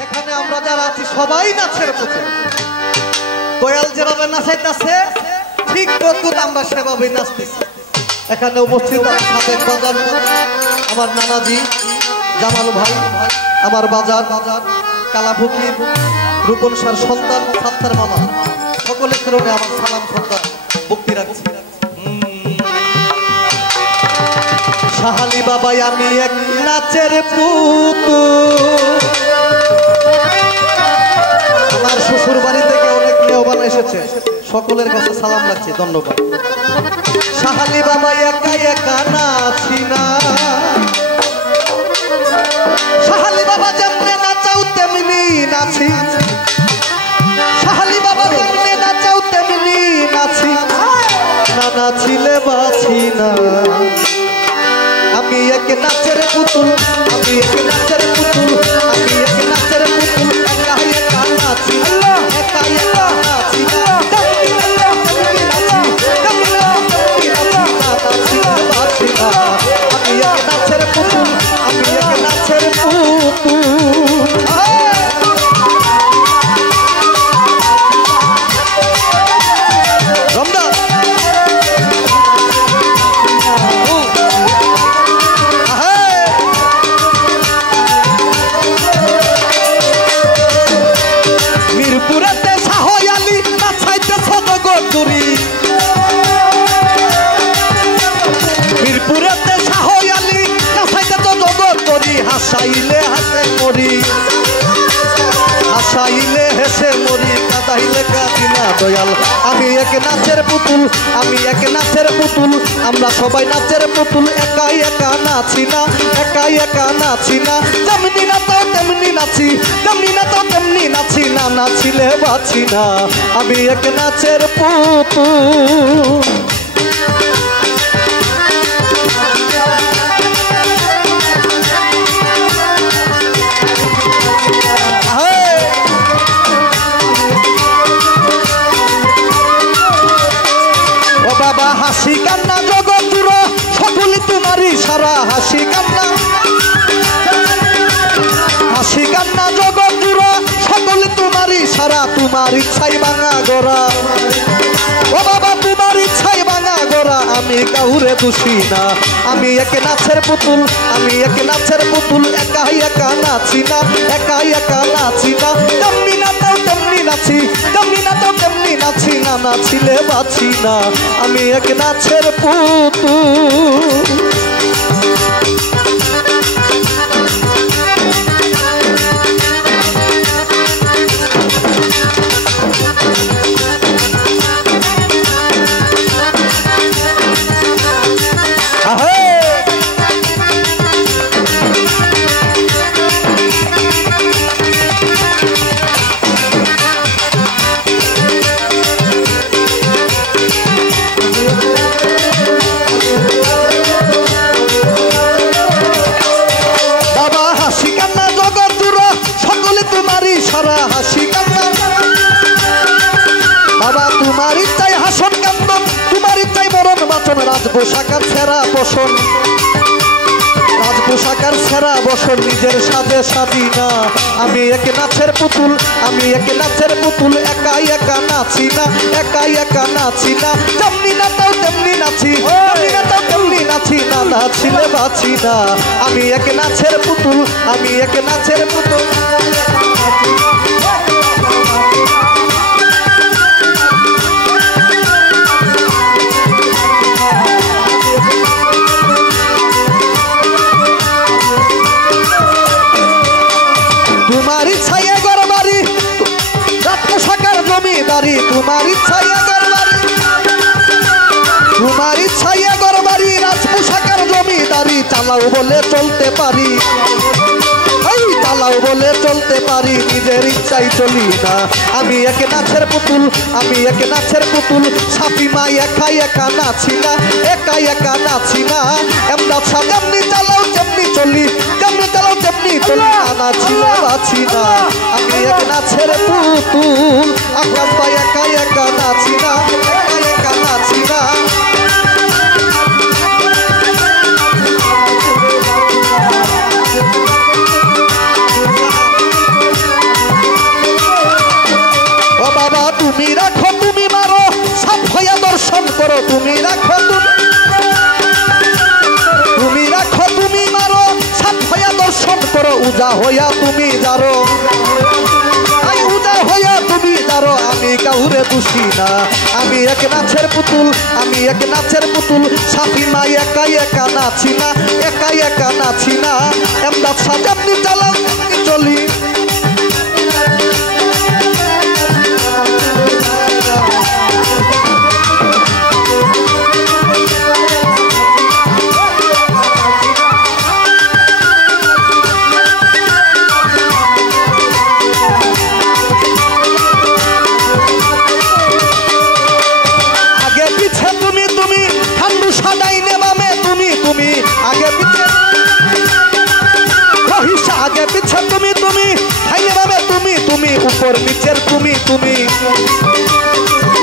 এখানে আমরা যারা আছি সবাই নাচের পথে। দয়াল যেভাবে নাচাইতেছে ঠিক তদ্ভুত আমরা সেভাবেই নাচতেছি। এখানে উপস্থিত সাবেক বাজার আমার নানাজি জামাল ভাই, আমার বাজার কালা ফকির, রূপন সার সন্তান, সাত্তার মামা, সকলের কারণে আমার সালাম সন্তান ভক্তি রাখছি। শাহালি বাবাই আমি এক নাচের পুতুল। আমার শ্বশুর বাড়ি থেকে অনেক মেহমান এসেছে, সকলের কাছে সালাম রাখছি, ধন্যবাদ। শাহালি বাবাই একা একা নাচি না, শাহালি বাবা যেমনে নাচাও তেমনি নাচি, শাহালি বাবা যেমনে নাচাও তেমনি নাচি, না নাচিলে বাঁচি না। আমি এক নাচের পুতুল, আমি এক নাচের পুতুল, আমি এক নাচের পুতুল, একা একা নাচি, একা একা নাচি, আমি এক নাচের পুতুল, আমি এক নাচের পুতুল। মিরপুরেতে শাহয়ালি নাচাইতে তো জগৎ করি, হাসাইলে হাসে মরি, হাসাইলে হেসে মরি, কাঁদাইলে কাঁদি না দয়াল। আমি এক নাচের পুতুল, আমি এক নাচের পুতুল, আমরা সবাই নাচের পুতুল, একা একা নাচি না, একা একা নাচি না, তেমনি না তো তেমনি নাচি, তেমনি না তো তেমনি নাচি, না নাচিলে বাঁচি না। আমি এক নাচের পুতুল। বাবা হাসি কান্না জগৎ জুড়ে সকলে তোমারই সারা, হাসি কান্না, হাসি কান্না জগৎ জুড়ে সকলে তোমারই সারা, তোমার ইচ্ছাই ভাঙা গোরা, ও বাবা তোমার ইচ্ছাই ভাঙা গোরা, আমি কাউরে দোষী না। আমি এক নাচের পুতুল, আমি এক নাচের পুতুল, একা একা নাচি না, একা একা নাচি না, তেমনি না তো তেমনি নাচি, তেমনি না তো তেমনি নাচি, না নাচিলে বাঁচি না। আমি এক নাচের পুতুল। হাসি কান্না বাবা তোমার ইচ্ছায় হাসন কান্দন, তোমার ইচ্ছায় মরণ বাঁচন, রাজপোশাকার সেরা বসন, রাজপোশাকার সেরা বসন, নিজের সাজে সাজি না। আমি এক নাচের পুতুল, আমি এক নাচের পুতুল, একা একা নাচি না, একা একা নাচি না, তেমনি না তাও তেমনি নাচি, তেমনি না তাও তেমনি নাচি, না নাচিলে বাঁচি না। আমি এক নাচের পুতুল, আমি এক নাচের পুতুল। তোমার ইচ্ছায় ঘর বাড়ি, রাজপোশাকার জমিদারি, তোমার ইচ্ছায় ঘর বাড়ি, তোমার ইচ্ছায় ঘর বাড়ি, রাজপোশাকার জমিদারি, চালাও বলে চলতে পারি, চালাও বলে চলতে পারি, নিজের ইচ্ছাই চলি না। আমি এক নাচের পুতুল, আমি এক নাচের পুতুল, সাথী মা একা একা নাচি না, একা একা নাচি না, এমনি যেমনি চালাও তেমনি চলি, যেমনি চালাও তেমনি চলি, না নাচিলে বাঁচি না। আমি এক নাচের পুতুল, আকাশ ভাই একা একা নাচি না, একা একা নাচি না। তুমি রাখো তুমি মারো সাপ হইয়া দর্শন করো তুমি রাখো তুমি রাখো তুমি মারো সাপ হইয়া দর্শন করো উজা হইয়া তুমি যারো উজা হইয়া তুমি যারো আমি কাউরে দোষী না আমি এক নাচের পুতুল আমি এক নাচের পুতুল সাফি মা একা একা নাচি না একা একা নাচি না এমদাদ সাজাবনি চালাও চলি আগে পিছে রহিসা আগে পিছে তুমি তুমি হাইলে ভাবে তুমি তুমি উপর নিচের তুমি তুমি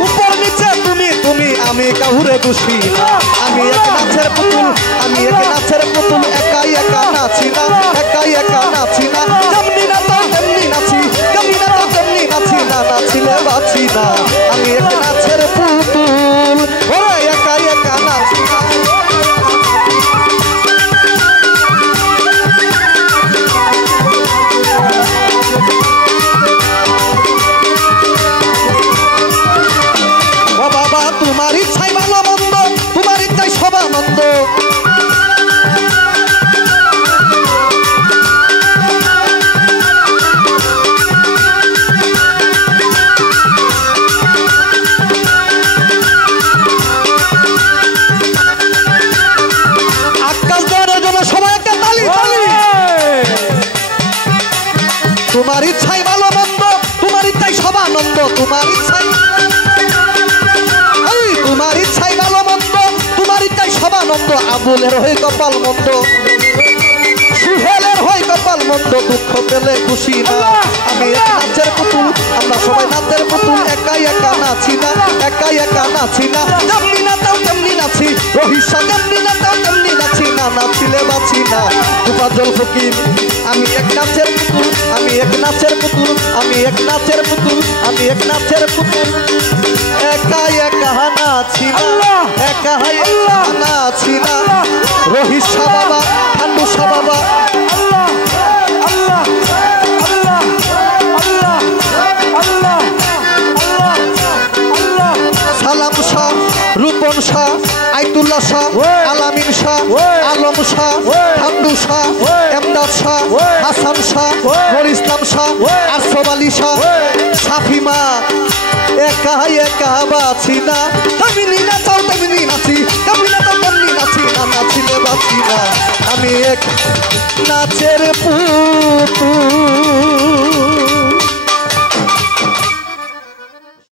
উপর নিচে তুমি তুমি আমি কাউরে দোষী না আমি এক নাচের পুতুল আমি এক নাচের পুতুল একা একা নাচি না একা একা নাচি না যেমনি না তো তেমনি নাচি যেমনি না তো তেমনি নাচি না নাচিলে বাঁচি না আমি এক নাচের পুতুল ওরে একা একা নাচি না তোমার ইচ্ছাই ভালো মন্দ তোমার ইচ্ছাই সব আনন্দ আকাশ দেওয়ার জন্য সবাই একটা তালি তালি তোমার ইচ্ছাই ভালো মন্দ তোমার ইচ্ছাই সব আনন্দ তোমার ইচ্ছাই তোমার ইচ্ছাই ভালো মন্দ তোমার ইচ্ছাই সব আনন্দ আবুলের হয়ে কপাল মন্দ সুহেলের হয়ে কপাল মন্দ দুঃখ পেলে খুশি না আমি এক নাচের পুতুল আমরা সবাই নাচের পুতুল একা একা নাচি না একা একা নাচি না যেমনি না তাও তেমনি নাচি রহিসা যেমনি না তাও তেমনি নাচি না নাচিলে বাঁচি না তুফাজল ফকির আমি এক নাচের পুতুল আমি এক নাচের পুতুল আমি এক নাচের পুতুল আমি এক নাচের পুতুল একা একা নাচি না একা একা নাচি না রহিসা বাবা ঠান্ডুসা বাবা আল্লাহ আল্লাহ আল্লাহ আল্লাহ আল্লাহ আল্লাহ সালাম শাহ রূপন শাহ আইতুল্লাহ শাহ আলামিন শাহ আলম শাহ ঠান্ডু শাহ এমদাদ শাহ হাসান শাহ নূর ইসলাম শাহ আরশদ আলী শাহ সাফিমা একা একা বাঁচি না তেমনি না চাও তেমনি নাচি তেমনি না চাও তেমনি নাচি না নাচিলে বাঁচি না আমি এক নাচের পুতুল